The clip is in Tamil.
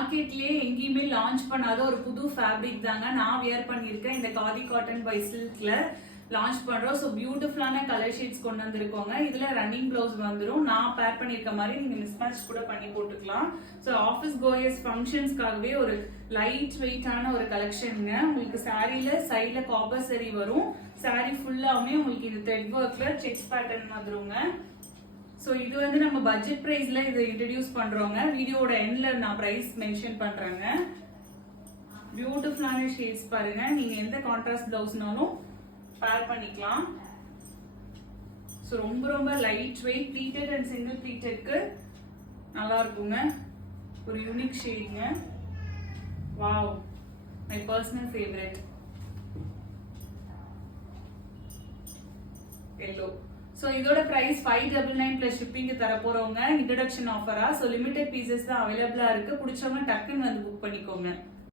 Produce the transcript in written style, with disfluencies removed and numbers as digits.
மார்க்கெட்லயே எங்கேயுமே லான்ச் பண்ணாத ஒரு புது ஃபேப்ரிக் தாங்க நான் வியர் பண்ணியிருக்கேன். இந்த காதி காட்டன் பை சில்க்ல லான்ச் பண்றோம். ஸோ பியூட்டிஃபுல்லான கலர் ஷீட்ஸ் கொண்டு வந்திருக்கோங்க. இதுல ரன்னிங் பிளவுஸ் வந்துடும். நான் பேர் பண்ணிருக்க மாதிரி நீங்க மிஸ்மேட்ச் கூட பண்ணி போட்டுக்கலாம். ஸோ ஆஃபீஸ் கோயர்ஸ் ஃபங்க்ஷன்ஸ்க்காகவே ஒரு லைட் வெயிட்டான ஒரு கலெக்ஷனுங்க. உங்களுக்கு சாரீல சைட்ல காப்பர் சரி வரும். சாரீ ஃபுல்லாவுமே உங்களுக்கு இது த்ரெட் ஒர்க்ல செக்ஸ் பேட்டர்ன் வந்துருங்க. ஸோ இது வந்து நம்ம பட்ஜெட் பிரைஸ்ல இதை இன்ட்ரடியூஸ் பண்றோங்க. வீடியோட எண்ட்ல நான் பிரைஸ் மென்ஷன் பண்றேங்க. பியூட்டிஃபுல்லான ஷேட்ஸ் பாருங்க. நீங்க எந்த கான்ட்ராஸ்ட் பிளவுஸ்னாலும் பேர் பண்ணிக்கலாம். ஸோ ரொம்ப ரொம்ப light weight pleated and single ப்ளீட்டட்க்கு நல்லா இருக்குங்க. ஒரு யூனிக் ஷேடுங்க. Wow, my personal favourite yellow. So இதோட பிரைஸ் 599 பிளஸ் ஷிப்பிங் தர போறவங்க இன்ட்ரடக்ஷன் ஆஃபரா. ஸோ லிமிடெட் பீசஸ் தான் அவைலபிளா இருக்கு. பிடிச்சவங்க டக்குன்னு வந்து புக் பண்ணிக்கோங்க.